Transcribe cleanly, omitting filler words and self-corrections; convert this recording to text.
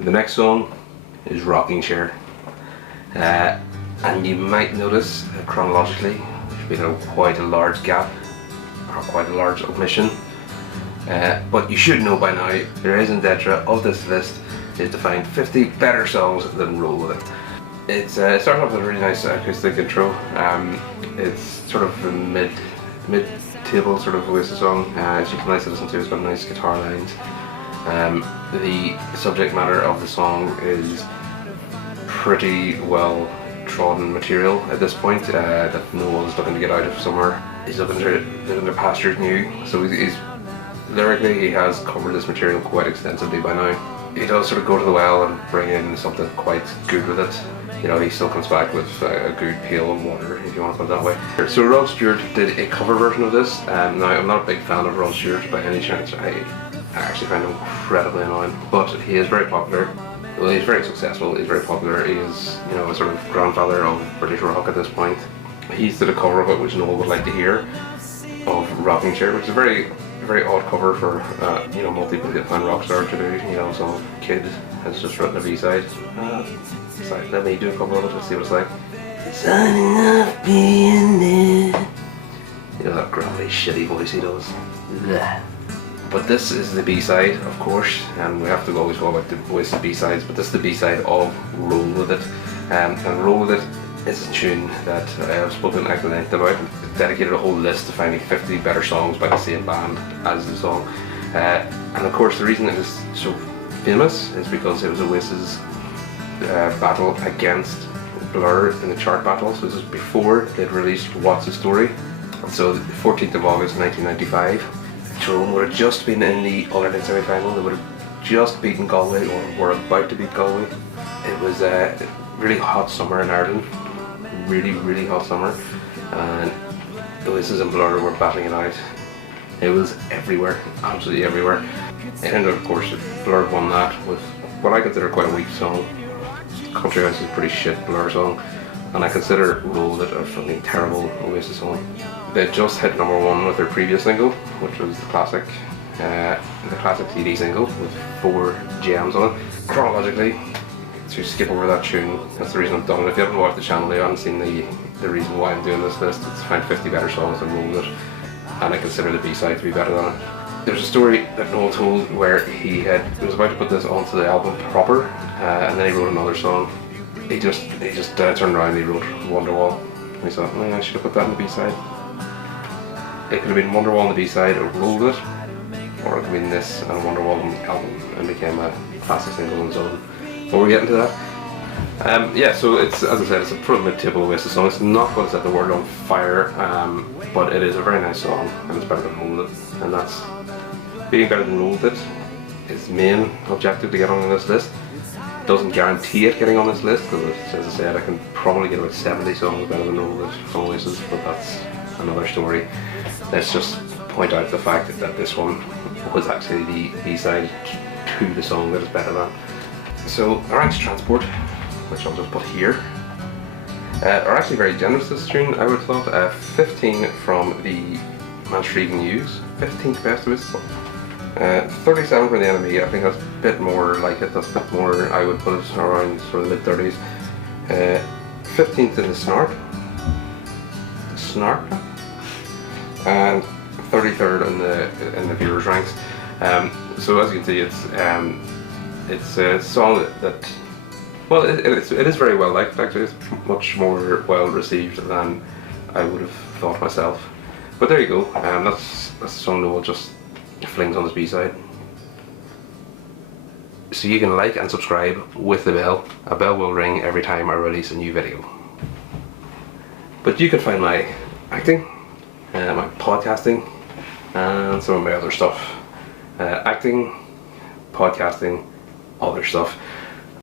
The next song is Rockin' and you might notice chronologically there's been quite a large gap or quite a large omission, but you should know by now the raison d'etre of this list is to find 50 better songs than Roll With It. It starts off with a really nice acoustic intro. It's sort of a mid-table sort of Oasis song. It's just nice to listen to. It's got nice guitar lines. The subject matter of the song is pretty well trodden material at this point, that no one's looking to get out of somewhere. He's looking to pastures new. So he's lyrically he has covered this material quite extensively by now. He does sort of go to the well and bring in something quite good with it. You know, he still comes back with a good pail of water, if you want to put it that way. So Rod Stewart did a cover version of this. Now, I'm not a big fan of Rod Stewart by any chance. I actually find him incredibly annoying, but he is very popular. Well, he's very successful, he's very popular. He is, you know, a sort of grandfather of British rock at this point. He's did a cover of it, which no one would like to hear, of Rockin' Chair, which is a very odd cover for you know, multi-billion pound rock star to do. You know, some kid has just written a B-side. So let me do a cover of it, let's see what it's like. Signing off being there. You know that gravelly, shitty voice he does. Blech. But this is the B-side, of course, and we have to always go about the voice of B-sides, but this is the B-side of Roll With It. And Roll With It is a tune that I have spoken at length about. I've dedicated a whole list to finding 50 better songs by the same band as the song. And of course the reason it is so famous is because it was Oasis' battle against Blur in the chart battle. So this is before they'd released What's the Story. So the 14th of August 1995. Tyrone would have just been in the All-Ireland semi-final. They would have just beaten Galway, or were about to beat Galway. It was a really hot summer in Ireland. Really hot summer. And Oasis and Blur were battling it out. It was everywhere, absolutely everywhere. And of course, Blur won that with what I consider quite a weak song. Country House is a pretty shit Blur song, and I consider Roll It a fucking terrible Oasis song. They just hit #1 with their previous single, which was the classic CD single with 4 jams on it. Chronologically, to skip over that tune, that's the reason I've done it. If you haven't watched the channel, you haven't seen the reason why I'm doing this list. It's to find 50 better songs than Roll It, and I consider the B-side to be better than it. There's a story that Noel told where he was about to put this onto the album proper, and then he wrote another song. He just turned around and he wrote Wonderwall. And he thought, I should have put that on the B-side. It could have been Wonderwall on the B-side or Roll With It, or it could have been this and Wonderwall on the album and became a classic single on its own. But we're getting to that. Yeah, so it's, as I said, it's a pretty mid-table Oasis song. It's not going to set the world on fire, but it is a very nice song, and it's better than Roll With It. And that's being better than Roll With It is the main objective to get on this list. Doesn't guarantee it getting on this list, because as I said, I can probably get about 70 songs better than Roll With It from Oasis, but that's another story. Let's just point out the fact that this one was actually the B-side to the song that is better than. So Orange Transport, which I'll just put here, are actually very generous this tune. I would have thought 15 from the Manstregan News, 15th best Oasis song. 37 from the Enemy. I think that's a bit more like it. That's a bit more, I would put it around sort of mid-30s. 15th in the Snark, and 33rd in the viewers ranks. So as you can see, it's a song that well, it is very well liked. Actually, it's much more well received than I would have thought myself. But there you go. That's a song that will just flings on his B-side. So you can like and subscribe with the bell. A bell will ring every time I release a new video. But you can find my acting, my podcasting, and some of my other stuff. Acting, podcasting, other stuff